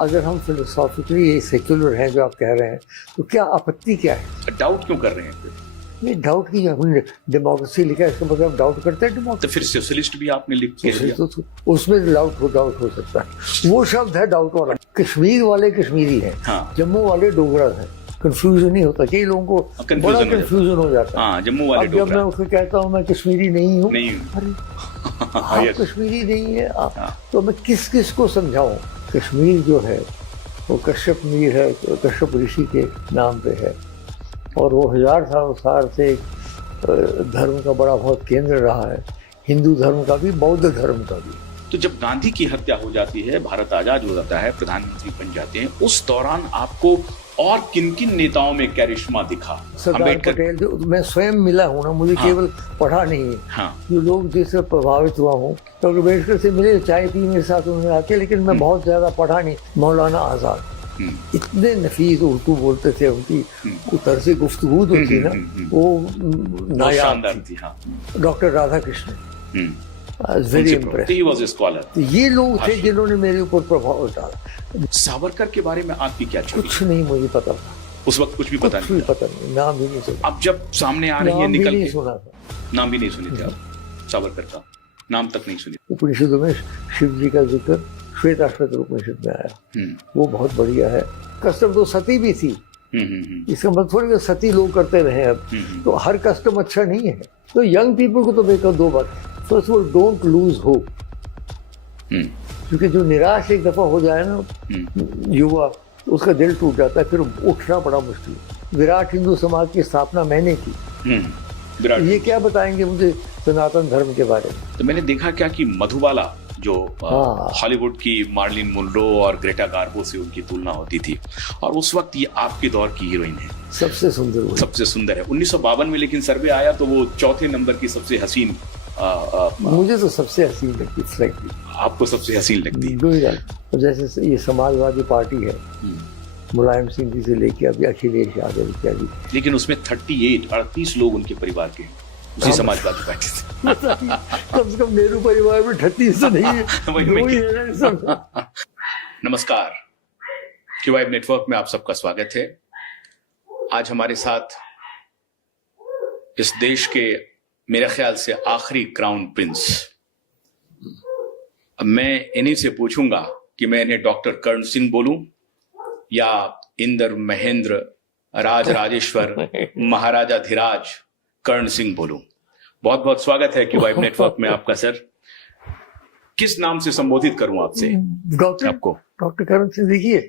अगर हम philosophically secular हैं जो आप कह रहे हैं, तो क्या आपत्ति क्या है? डाउट क्यों कर रहे हैं फिर? नहीं, डाउट की हमने डेमोक्रेसी लिखा है, इसका मतलब डाउट करते हैं तो डेमोक्रेसी। फिर सोशलिस्ट भी आपने लिख के दिया। तो उसमें डाउट हो सकता है। वो शब्द है डाउट वाला। कश्मीर वाले कश्मीरी हैं, हाँ। जम्मू वाले डोगरा हैं। कंफ्यूजन नहीं होता, कई लोगों को बड़ा कंफ्यूजन हो जाता है। हाँ, जम्मू वाले अब जब मैं उसको कहता हूँ मैं कश्मीरी नहीं हूँ, अरे आप कश्मीरी नहीं है, तो मैं किस किस को समझाऊं? कश्मीर जो है वो कश्यप मीर है, कश्यप ऋषि के नाम पे है, और वो हजार साल से धर्म का बड़ा बहुत केंद्र रहा है, हिंदू धर्म का भी, बौद्ध धर्म का भी। तो जब गांधी की हत्या हो जाती है, भारत आजाद हो जाता है, प्रधानमंत्री बन जाते हैं, उस दौरान आपको और किन किन नेताओं में करिश्मा दिखा? सरदार पटेल, जो मैं स्वयं मिला हूँ ना, मुझे केवल पढ़ा नहीं है। हाँ। जो लोग जिससे प्रभावित हुआ हूँ, तो अम्बेडकर से मिले, चाय पी मेरे साथ उन्होंने आके, लेकिन मैं बहुत ज्यादा पढ़ा नहीं। मौलाना आजाद इतने नफीस उर्दू बोलते थे, उनकी उतर से गुफ्तगू जो थी ना, वो नायाब थी। Doctor Radha Krishnan, very impressive. ये लोग थे जिन्होंने मेरे ऊपर प्रभाव डाला। सावरकर के बारे में आपकी क्या छवि? कुछ नहीं मुझे पता था उस वक्त, कुछ भी पता नहीं, नाम भी नहीं सुना। अब जब सामने आ रही है निकल के, सुना था, नाम भी नहीं सुने थे आप सावरकर का? नाम तक नहीं सुनी? उपनिषदों में शिव जी का जिक्र श्वेताश्वतर उपनिषद में आया, वो बहुत बढ़िया है। कस्टम तो सती भी थी, इसका मतलब थोड़ी ना सती लोग करते रहे अब, तो हर कस्टम अच्छा नहीं है। तो यंग पीपल को तो बेकर दो बात, first of all don't lose hope, क्योंकि जो निराश एक दफा हो जाए ना युवा, उसका दिल टूट जाता है, फिर उठना बड़ा मुश्किल। विराट हिंदू समाज की स्थापना मैंने की, ये क्या बताएंगे मुझे सनातन धर्म के बारे में? तो मैंने देखा क्या कि मधुबाला जो हॉलीवुड की मार्लिन मुनरो और ग्रेटा गार्बो से उनकी तुलना होती थी, और उस वक्त ये आपके दौर की हीरोइन है, सबसे सुंदर है। 1952 में लेकिन सर्वे आया तो वो चौथे नंबर की सबसे हसीन। मुझे तो सबसे हसीन लगती फ्रैंकली। आपको सबसे हसीन लगती है? कोई बात, जैसे ये समाजवादी पार्टी है, मुलायम सिंह जी से लेके अभी अखिलेश यादव इत्यादि, लेकिन उसमें 38 लोग उनके परिवार के उसी समाजवादी पार्टी से। कम से कम नेहरू परिवार में 38 तो नहीं है। नमस्कार, क्यूवाइब नेटवर्क में आप सबका स्वागत है। आज हमारे साथ इस देश के मेरे ख्याल से आखिरी क्राउन प्रिंस, अब मैं इन्हीं से पूछूंगा कि मैं इन्हें डॉक्टर कर्ण सिंह बोलूं या इंद्र महेंद्र राज राजेश्वर महाराजा धीराज कर्ण सिंह बोलूं। बहुत बहुत स्वागत है क्यूवाइब नेटवर्क में आपका। सर, किस नाम से संबोधित करूं आपसे? आपको डॉक्टर कर्ण सिंह। देखिए,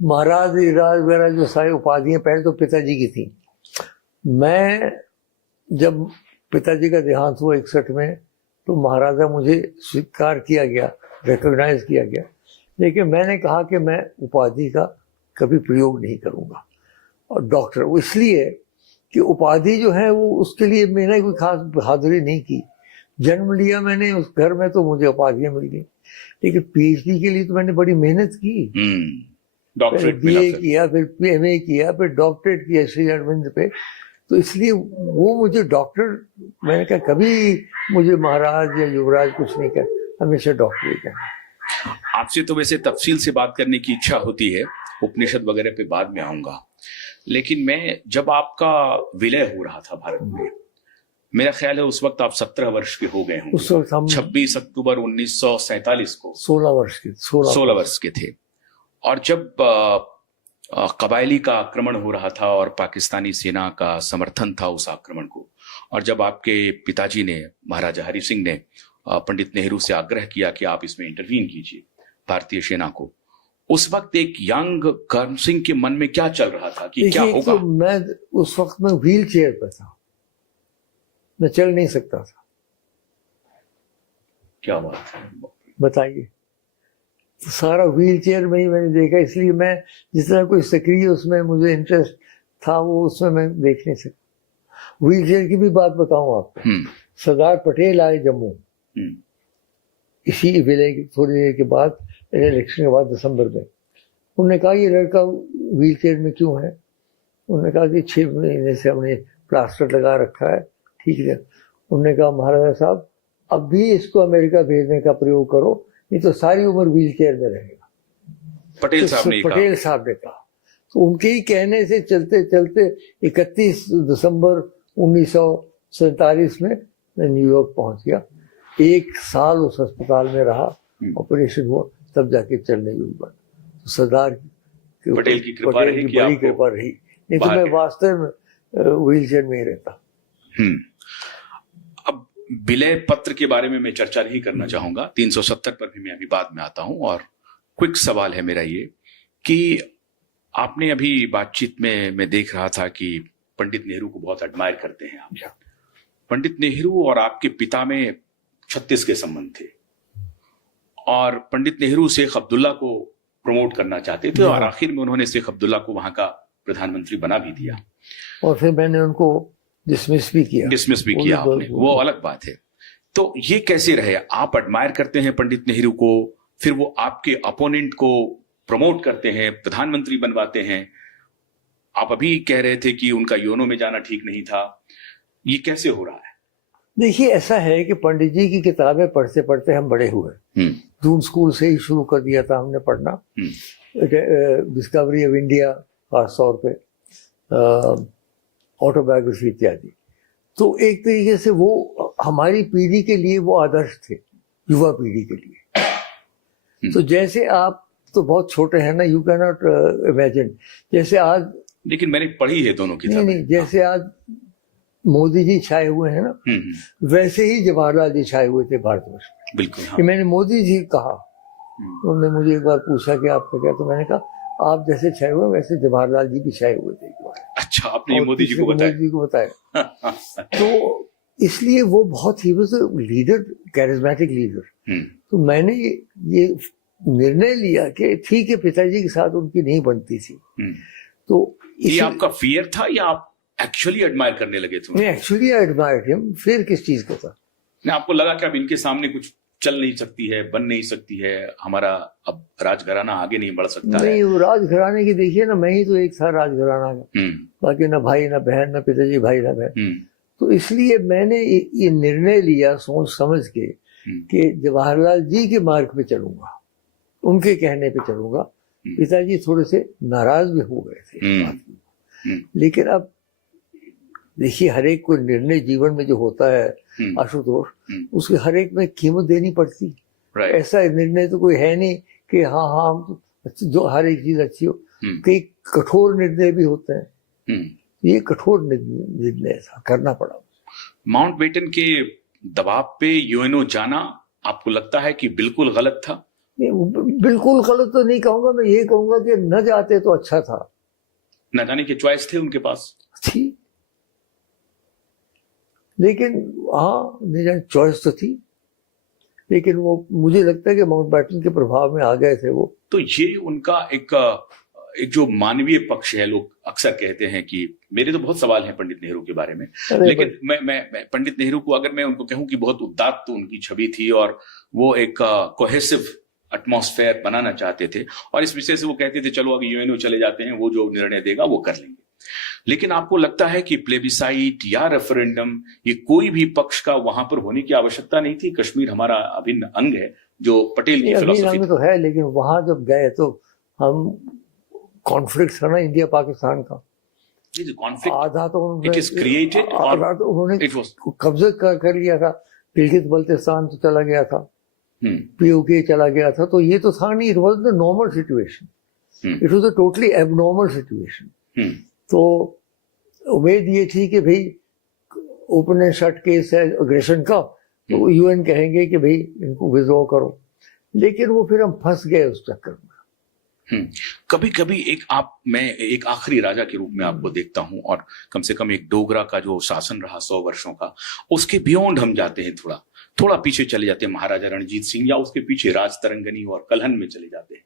महाराज धीराज वगैरह जो सारी उपाधियां पहले तो पिताजी की थी। मैं जब पिताजी का देहांत हुआ 61 में, तो महाराजा मुझे स्वीकार किया गया, रिकॉग्नाइज किया गया, लेकिन मैंने कहा कि मैं उपाधि का कभी प्रयोग नहीं करूंगा। और डॉक्टर वो इसलिए कि उपाधि जो है वो, उसके लिए मैंने कोई खास बहादुरी नहीं की। जन्म लिया मैंने उस घर में, तो मुझे उपाधियां मिल गई, लेकिन पीएचडी के लिए तो मैंने बड़ी मेहनत की। डॉक्टरेट बीए किया, फिर एमए किया, फिर डॉक्टरेट किया श्री अरविंद पे। तो इसलिए वो मुझे डॉक्टर, मैंने कहा कभी मुझे महाराज या युवराज कुछ नहीं कहा, हमेशा डॉक्टर ही कहा। आपसे तो वैसे तफसील से बात करने की इच्छा होती है, उपनिषद वगैरह पे बाद में आऊंगा, लेकिन मैं जब आपका विलय हो रहा था भारत में, मेरा ख्याल है उस वक्त आप 17 वर्ष के हो गए होंगे। उस वक्त हम 26 अक्टूबर 1947 को 16 वर्ष के थे, और जब कबायली का आक्रमण हो रहा था और पाकिस्तानी सेना का समर्थन था उस आक्रमण को, और जब आपके पिताजी ने, महाराजा हरि सिंह ने, पंडित नेहरू से आग्रह किया कि आप इसमें इंटरवीन कीजिए भारतीय सेना को, उस वक्त एक यंग कर्ण सिंह के मन में क्या चल रहा था कि क्या होगा? तो मैं उस वक्त में व्हील चेयर पर था, मैं चल नहीं सकता था। क्या बात है, बताइए। तो सारा व्हील चेयर में ही मैंने देखा, इसलिए मैं जिस तरह कोई सक्रिय उसमें मुझे इंटरेस्ट था, वो उसमें मैं देख नहीं सकता। व्हील चेयर की भी बात बताऊं आपको, सरदार पटेल आए जम्मू इसी विलय की थोड़ी देर के बाद, इलेक्शन के बाद दिसंबर में। उन्होंने कहा ये लड़का व्हील चेयर में क्यों है? उन्होंने कहा कि 6 महीने से हमने प्लास्टर लगा रखा है, ठीक है। उन्होंने कहा महाराजा साहब, अब भी इसको अमेरिका भेजने का प्रयोग करो, नहीं तो सारी उम्र व्हील चेयर में रहेगा। पटेल तो साहब ने कहा। पटेल साहब ने कहा, तो उनके ही कहने से चलते चलते 31 दिसंबर 1947 में मैं न्यूयॉर्क पहुंच गया। 1 साल उस अस्पताल में रहा, ऑपरेशन हुआ, तब जाके चलने योग्य बना। तो सरदार पटेल की कृपा रही कि बड़ी आपको कृपा रही, नहीं तो बाहर मैं गए। वास्तव में व्हील चेयर में ही रहता। अब विलय पत्र के बारे में मैं चर्चा नहीं करना चाहूंगा, 370 पर भी मैं अभी बाद में आता हूं। और क्विक सवाल है मेरा ये कि आपने अभी बातचीत में मैं देख रहा था कि पंडित नेहरू को बहुत एडमायर करते हैं आप। पंडित नेहरू और आपके पिता में 36 के संबंध थे और पंडित नेहरू शेख अब्दुल्ला को प्रमोट करना चाहते थे और आखिर में उन्होंने शेख अब्दुल्ला को वहां का प्रधानमंत्री बना भी दिया और फिर मैंने उनको डिसमिस भी किया आपने, वो अलग बात है। तो ये कैसे रहे, आप एडमायर करते हैं पंडित नेहरू को, फिर वो आपके अपोनेंट को प्रमोट करते हैं, प्रधानमंत्री बनवाते हैं। आप अभी कह रहे थे कि उनका योनो में जाना ठीक नहीं था, ये कैसे हो रहा है? देखिए, ऐसा है कि पंडित जी की किताबें पढ़ते पढ़ते हम बड़े हुए। दून स्कूल से ही शुरू कर दिया था हमने पढ़ना, डिस्कवरी ऑफ इंडिया खास तौर पे, ऑटोबायोग्राफी इत्यादि। तो एक तरीके से वो हमारी पीढ़ी के लिए वो आदर्श थे, युवा पीढ़ी के लिए। तो जैसे आप तो बहुत छोटे हैं ना, यू कैन नॉट इमेजिन, जैसे आज, लेकिन मैंने पढ़ी है दोनों किताबें। नहीं, जैसे आज मोदी जी छाए हुए हैं ना, वैसे ही जवाहरलाल जी छाए हुए थे भारतवर्ष में। बिल्कुल। कि मैंने मोदी जी कहा, उन्होंने मुझे एक बार पूछा कि आपका क्या, तो मैंने कहा आप जैसे छाए हुए वैसे जवाहरलाल जी भी छाए हुए थे एक बार। अच्छा, आपने मोदी जी को बताया। तो इसलिए वो बहुत ही लीडर, कैरिज्मेटिक लीडर। तो मैंने ये निर्णय लिया कि ठीक है, पिताजी के साथ उनकी नहीं बनती थी। तो ये आपका फियर था या आप एक्चुअली एडमायर करने लगे थे? मैं एक्चुअली एडमायर हिम। फिर किस चीज का था? आपको लगा कि अब इनके सामने कुछ चल नहीं सकती है, बन नहीं सकती है, हमारा अब राजघराना आगे नहीं बढ़ सकता नहीं, वो राजघराने की देखिए ना, मैं ही तो एक था राजघराना का, बाकी ना भाई ना बहन, ना पिताजी भाई ना बहन। तो इसलिए मैंने ये निर्णय लिया सोच समझ के कि जवाहरलाल जी के मार्ग पे चलूंगा, उनके कहने पे चलूंगा। पिताजी थोड़े से नाराज भी हो गए थे, लेकिन अब देखिए, हर एक कोई निर्णय जीवन में जो होता है आशुतोष, उसके हर एक में कीमत देनी पड़ती। ऐसा निर्णय तो कोई है नहीं कि हाँ जो हर एक चीज अच्छी हो। कई कठोर निर्णय भी होते हैं, ये कठोर निर्णय था, करना पड़ा। माउंटबेटन के दबाव पे यूएनओ जाना आपको लगता है कि बिल्कुल गलत था? बिल्कुल गलत तो नहीं कहूंगा, मैं ये कहूंगा कि न जाते तो अच्छा था। न जाने की चॉइस थे उनके पास? थी, लेकिन हाँ, चॉइस तो थी, लेकिन वो मुझे लगता है कि माउंटबेटन के प्रभाव में आ गए थे वो। तो ये उनका एक जो मानवीय पक्ष है, लोग अक्सर कहते हैं कि, मेरे तो बहुत सवाल हैं पंडित नेहरू के बारे में, लेकिन मैं पंडित नेहरू को अगर मैं उनको कहूं कि बहुत उदात्त तो उनकी छवि थी और वो एक कोहेसिव एटमॉस्फेयर बनाना चाहते थे, और इस विषय से वो कहते थे चलो अगर यूएनओ चले जाते हैं, वो जो निर्णय देगा वो कर लेंगे। लेकिन आपको लगता है कि प्लेबिसाइट या रेफरेंडम, ये कोई भी पक्ष का वहां पर होने की आवश्यकता नहीं थी? कश्मीर हमारा अभिन्न अंग है, जो पटेल की फिलॉसफी तो है, लेकिन वहां जब गए तो हम कॉन्फ्लिक्ट था ना इंडिया पाकिस्तान का, आधा तो उन्होंने कब्जा कर लिया था, गिलगित बल्तिस्तान तो चला गया था, पीओके चला गया था। तो ये तो था नहीं, it was the normal situation, it was a totally abnormal situation. तो उम्मीद ये थी कि भाई ओपन एंड शट केस है एग्रेशन का, तो यूएन कहेंगे कि भाई इनको विड्रॉ करो, लेकिन वो फिर हम फंस गए उस चक्कर में। कभी कभी मैं एक आखिरी राजा के रूप में आपको देखता हूं, और कम से कम एक डोगरा का जो शासन रहा 100 वर्षों का, उसके बियॉन्ड हम जाते हैं, थोड़ा पीछे चले जाते हैं, महाराजा रणजीत सिंह, या उसके पीछे राज तरंगनी और कलहन में चले जाते हैं।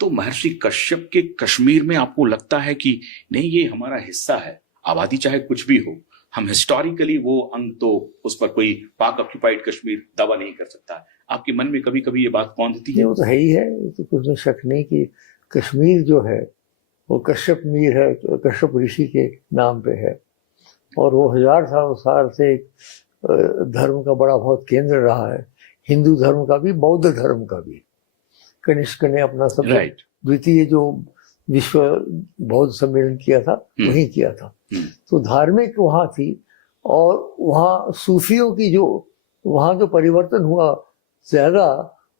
तो महर्षि कश्यप के कश्मीर में आपको लगता है कि नहीं, ये हमारा हिस्सा है, आबादी चाहे कुछ भी हो, हम हिस्टोरिकली वो अंग, तो उस पर कोई पाक ऑक्यूपाइड कश्मीर दावा नहीं कर सकता? आपके मन में कभी कभी ये बात कौंधती है? वो तो है ही है, तो कुछ शक नहीं कि कश्मीर जो है वो कश्यप मीर है, कश्यप ऋषि के नाम पे है, और वो 1000 साल से धर्म का बड़ा बहुत केंद्र रहा है, हिंदू धर्म का भी, बौद्ध धर्म का भी। कनिष्क ने अपना सब द्वितीय जो विश्व बौद्ध सम्मेलन किया था वहीं किया था। तो धार्मिक वहाँ थी, और वहाँ सूफियों की जो वहाँ जो परिवर्तन हुआ ज्यादा,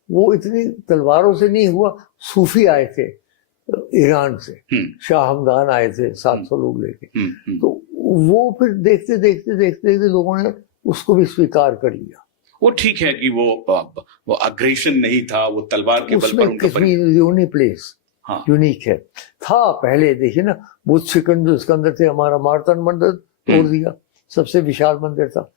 वो इतनी तलवारों से नहीं हुआ। सूफी आए थे ईरान से, शाह हमदान आए थे 700 लोग लेके। तो वो फिर देखते देखते देखते देखते लोगों ने उसको भी स्वीकार कर लिया। वो ठीक है कि वो अग्रेशन नहीं था, वो तलवार के बल पर उनका यूनिक प्लेस, हाँ, यूनिक है। था पहले देखिए ना, बुद्ध सिकंदर थे, हमारा मार्तंड मंदिर तोड़ दिया, सबसे विशाल मंदिर था।